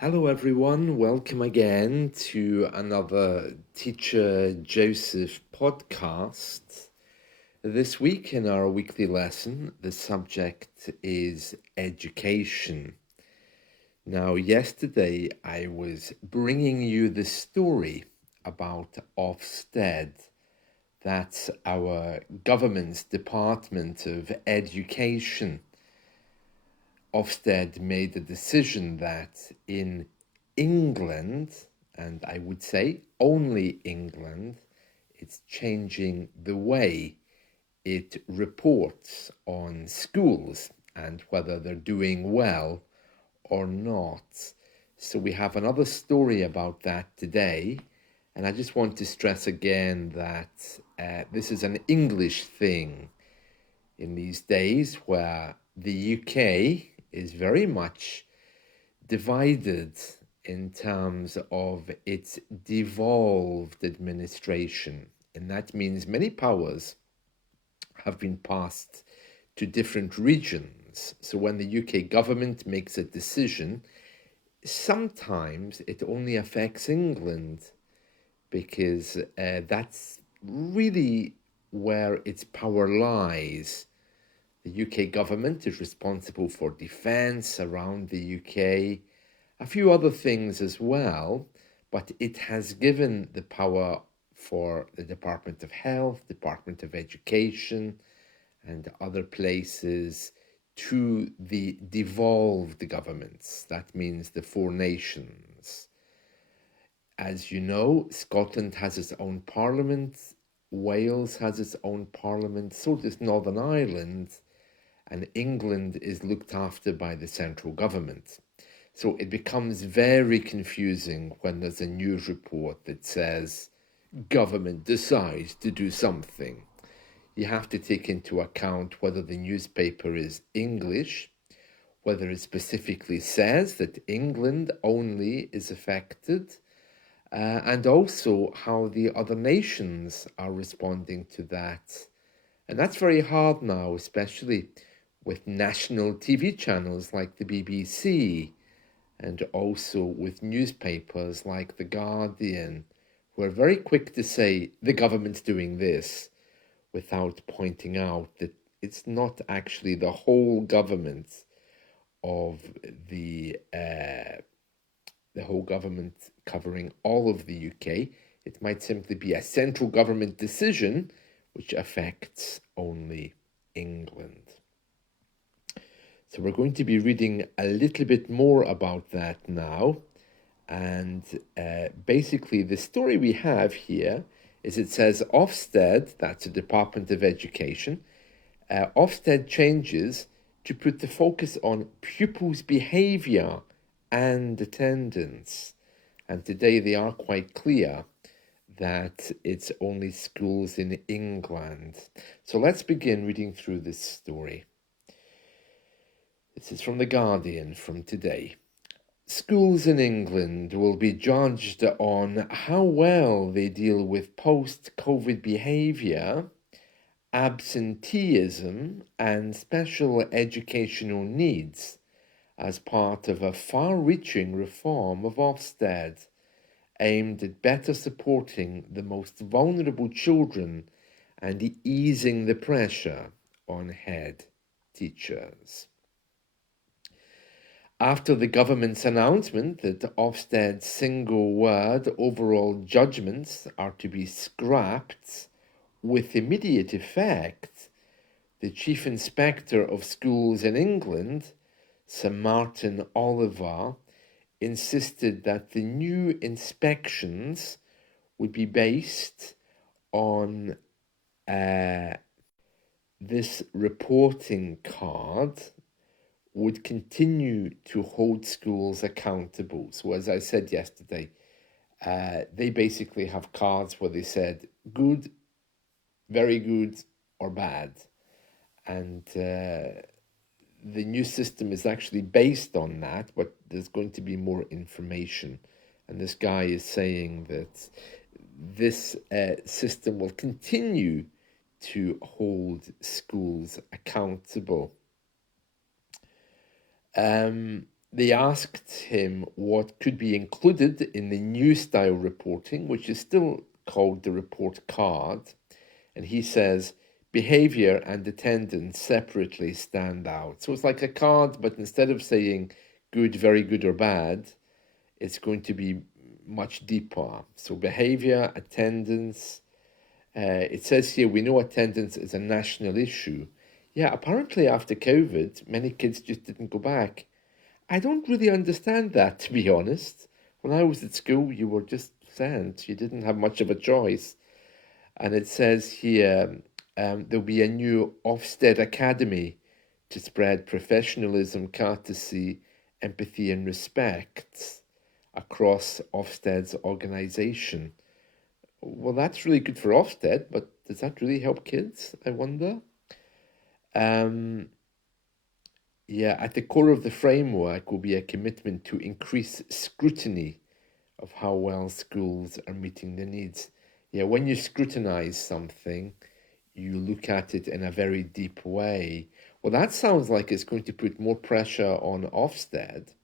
Hello, everyone. Welcome again to another Teacher Joseph podcast. This week, in our weekly lesson, the subject is education. Now, yesterday I was bringing you the story about Ofsted. That's our government's Department of Education. Ofsted made the decision that in England, and I would say only England, it's changing the way it reports on schools and whether they're doing well or not. So we have another story about that today. And I just want to stress again that this is an English thing in these days where the UK is very much divided in terms of its devolved administration. And that means many powers have been passed to different regions. So when the UK government makes a decision, sometimes it only affects England because that's really where its power lies. The UK government is responsible for defence around the UK, a few other things as well, but it has given the power for the Department of Health, Department of Education, and other places to the devolved governments. That means the four nations. As you know, Scotland has its own parliament, Wales has its own parliament, so does Northern Ireland, and England is looked after by the central government. So it becomes very confusing when there's a news report that says government decides to do something. You have to take into account whether the newspaper is English, whether it specifically says that England only is affected, and also how the other nations are responding to that. And that's very hard now, especially with national TV channels like the BBC and also with newspapers like The Guardian, who are very quick to say the government's doing this without pointing out that it's not actually the whole government of the whole government covering all of the UK. It might simply be a central government decision which affects only England. So we're going to be reading a little bit more about that now. And basically the story we have here is it says Ofsted, that's the Department of Education, Ofsted changes to put the focus on pupils' behaviour and attendance. And today they are quite clear that it's only schools in England. So let's begin reading through this story. This is from The Guardian from today. Schools in England will be judged on how well they deal with post-COVID behaviour, absenteeism, and special educational needs as part of a far-reaching reform of Ofsted aimed at better supporting the most vulnerable children and easing the pressure on head teachers. After the government's announcement that Ofsted's single-word overall judgments are to be scrapped with immediate effect, the Chief Inspector of Schools in England, Sir Martin Oliver, insisted that the new inspections would be based on this reporting card would continue to hold schools accountable. So as I said yesterday, they basically have cards where they said good, very good, or bad. And the new system is actually based on that, but there's going to be more information. And this guy is saying that this system will continue to hold schools accountable. they asked him what could be included in the new style reporting, which is still called the report card. And he says behavior and attendance separately stand out. So it's like a card, but instead of saying good, very good, or bad, it's going to be much deeper. So behavior, attendance. It says here, we know attendance is a national issue. Yeah, apparently after COVID, many kids just didn't go back. I don't really understand that, to be honest. When I was at school, you were just sent. You didn't have much of a choice. And it says here, there'll be a new Ofsted Academy to spread professionalism, courtesy, empathy, and respect across Ofsted's organisation. Well, that's really good for Ofsted, but does that really help kids, I wonder? Um, yeah, at the core of the framework will be a commitment to increase scrutiny of how well schools are meeting the needs. Yeah, when you scrutinize something, you look at it in a very deep way. Well, that sounds like it's going to put more pressure on Ofsted.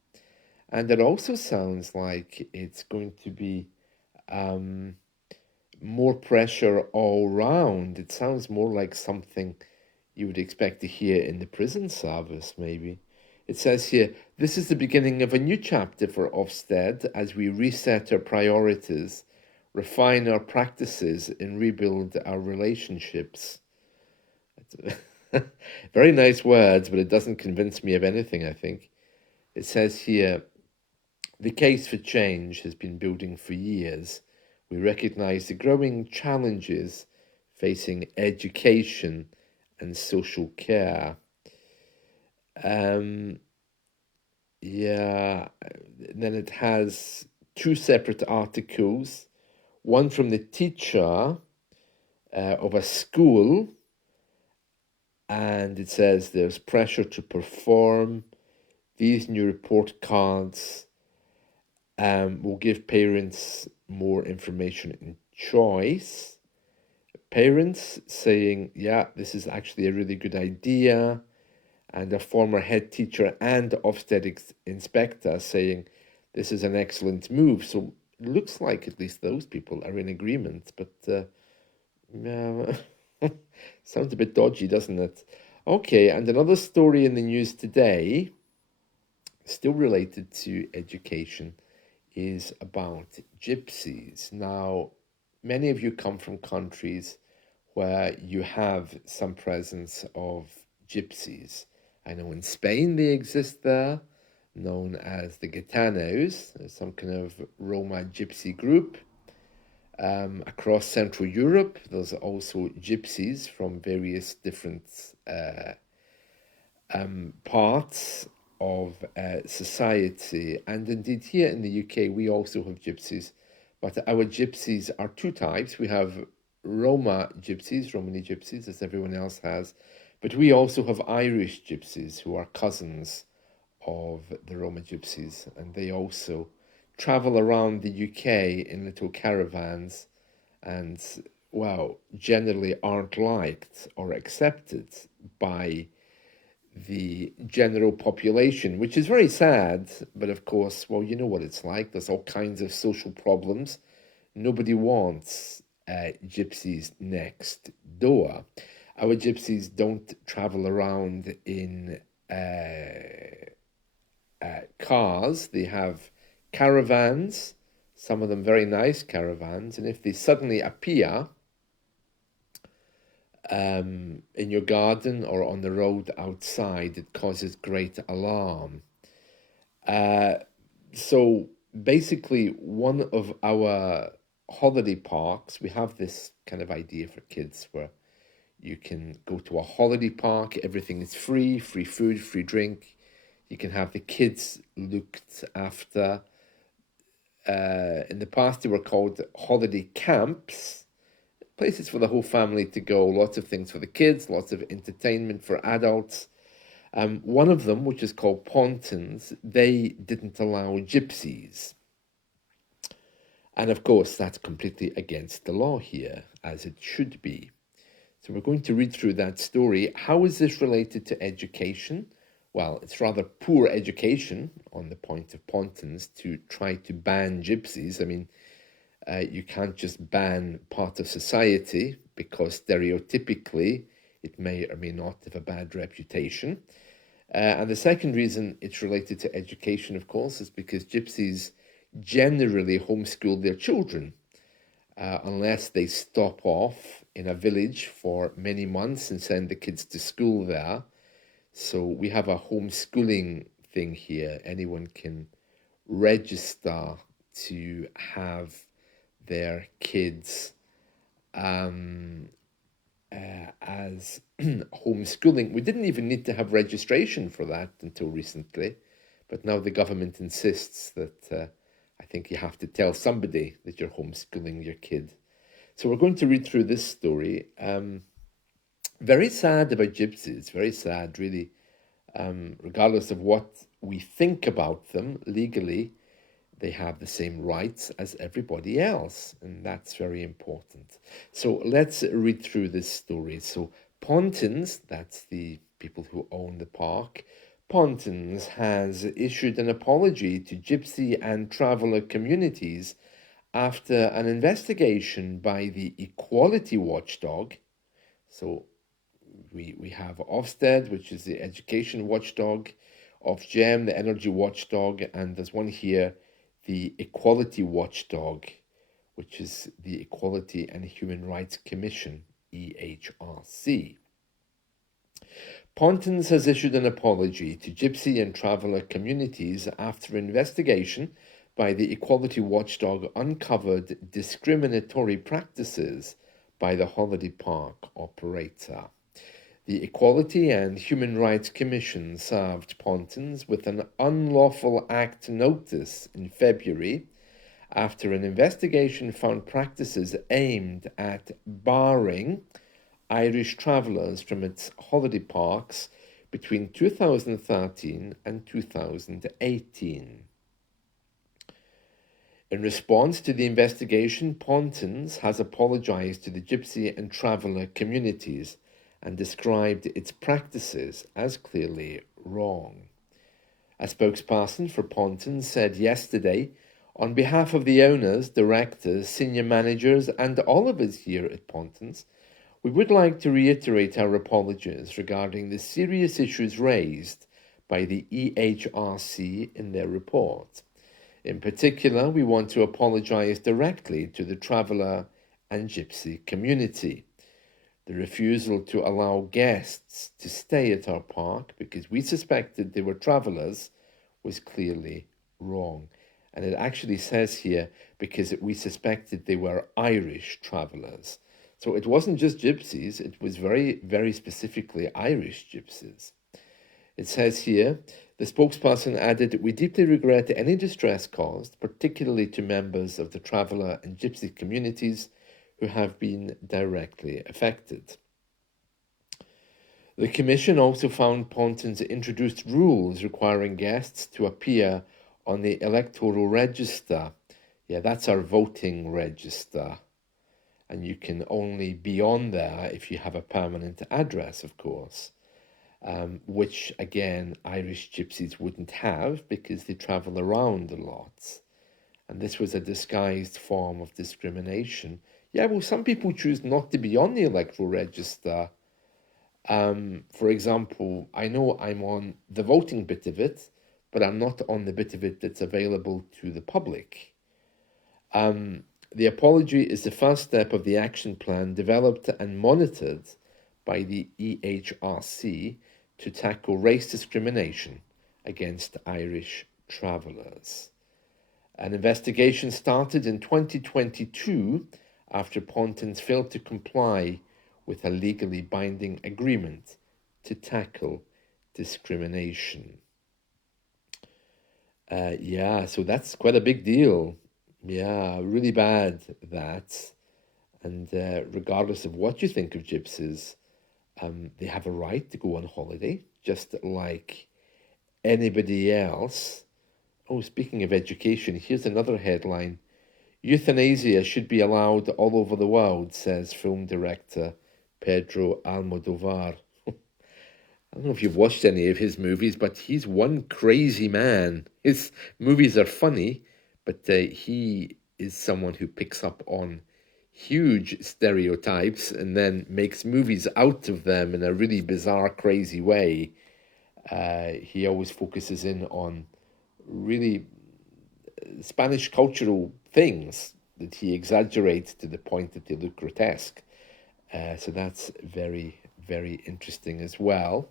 And it also sounds like it's going to be more pressure all round. It sounds more like something you would expect to hear in the prison service, maybe. It says here, this is the beginning of a new chapter for Ofsted as we reset our priorities, refine our practices, and rebuild our relationships. Very nice words, but it doesn't convince me of anything, I think. It says here, the case for change has been building for years. We recognize the growing challenges facing education and social care. Yeah, then it has two separate articles, one from the teacher of a school, and it says there's pressure to perform. These new report cards will give parents more information and choice. Parents saying, yeah, this is actually a really good idea. And a former head teacher and Ofsted inspector saying, this is an excellent move. So it looks like at least those people are in agreement, but sounds a bit dodgy, doesn't it? Okay, and another story in the news today, still related to education, is about gypsies. Now, many of you come from countries where you have some presence of gypsies. I know in Spain they exist there, known as the Gitanos, some kind of Roma gypsy group. Across Central Europe, there's also gypsies from various different parts of society. And indeed, here in the UK, we also have gypsies, but our gypsies are two types. We have Roma gypsies, Romani gypsies, as everyone else has, but we also have Irish gypsies who are cousins of the Roma gypsies, and they also travel around the UK in little caravans and, well, generally aren't liked or accepted by the general population, which is very sad. But of course, well, you know what it's like. There's all kinds of social problems. Nobody wants gypsies next door. Our gypsies don't travel around in cars. They have caravans, some of them very nice caravans, and if they suddenly appear in your garden or on the road outside, it causes great alarm. So basically, one of our holiday parks, we have this kind of idea for kids where you can go to a holiday park, everything is free, free food, free drink. You can have the kids looked after. In the past, they were called holiday camps, places for the whole family to go, lots of things for the kids, lots of entertainment for adults. One of them, which is called Pontins, they didn't allow gypsies. And of course, that's completely against the law here, as it should be. So we're going to read through that story. How is this related to education? well, it's rather poor education on the point of Pontins to try to ban gypsies. I mean, you can't just ban part of society because stereotypically it may or may not have a bad reputation. And the second reason it's related to education, of course, is because gypsies generally homeschool their children unless they stop off in a village for many months and send the kids to school there. So we have a homeschooling thing here. Anyone can register to have their kids as homeschooling. We didn't even need to have registration for that until recently, but now the government insists that I think you have to tell somebody that you're homeschooling your kid. So we're going to read through this story. Very sad about gypsies, very sad, really. Regardless of what we think about them legally, they have the same rights as everybody else, and that's very important. So let's read through this story. So Pontins, that's the people who own the park, Pontins has issued an apology to gypsy and traveller communities after an investigation by the equality watchdog. So we have Ofsted, which is the education watchdog, Ofgem, the energy watchdog, and there's one here, the Equality Watchdog, which is the Equality and Human Rights Commission, EHRC. Pontins has issued an apology to gypsy and traveller communities after investigation by the Equality Watchdog uncovered discriminatory practices by the holiday park operator. The Equality and Human Rights Commission served Pontins with an unlawful act notice in February after an investigation found practices aimed at barring Irish travellers from its holiday parks between 2013 and 2018. In response to the investigation, Pontins has apologised to the gypsy and traveller communities and described its practices as clearly wrong. A spokesperson for Pontins said yesterday, on behalf of the owners, directors, senior managers, and all of us here at Pontins, we would like to reiterate our apologies regarding the serious issues raised by the EHRC in their report. In particular, we want to apologise directly to the traveller and gypsy community. The refusal to allow guests to stay at our park because we suspected they were travellers was clearly wrong. And it actually says here, because we suspected they were Irish travellers. So it wasn't just gypsies, it was very, very specifically Irish gypsies. It says here, the spokesperson added, we deeply regret any distress caused, particularly to members of the traveller and gypsy communities who have been directly affected. The Commission also found Pontins introduced rules requiring guests to appear on the electoral register. Yeah, that's our voting register. And you can only be on there if you have a permanent address, of course, which, again, Irish gypsies wouldn't have because they travel around a lot. And this was a disguised form of discrimination. Yeah, well, some people choose not to be on the electoral register. For example, I know I'm on the voting bit of it, but I'm not on the bit of it that's available to the public. The apology is the first step of the action plan developed and monitored by the EHRC to tackle race discrimination against Irish travellers. An investigation started in 2022 after Pontins failed to comply with a legally binding agreement to tackle discrimination. So that's quite a big deal. Yeah, really bad, that. And regardless of what you think of gypsies, they have a right to go on holiday, just like anybody else. Oh, speaking of education, here's another headline. Euthanasia should be allowed all over the world, says film director Pedro Almodovar. don't know if you've watched any of his movies, but he's one crazy man. His movies are funny, but he is someone who picks up on huge stereotypes and then makes movies out of them in a really bizarre, crazy way. He always focuses in on really Spanish cultural things that he exaggerates to the point that they look grotesque. So that's very, very interesting as well.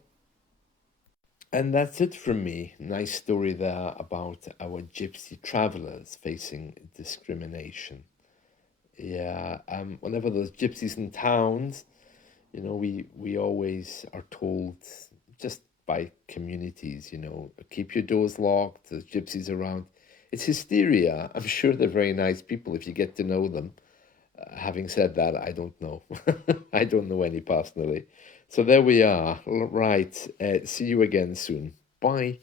And that's it from me. Nice story there about our gypsy travelers facing discrimination. Yeah, whenever there's gypsies in towns, we always are told just by communities, keep your doors locked, there's gypsies around. It's hysteria. I'm sure they're very nice people if you get to know them. Having said that, I don't know. I don't know any personally. So there we are. Right. See you again soon. Bye.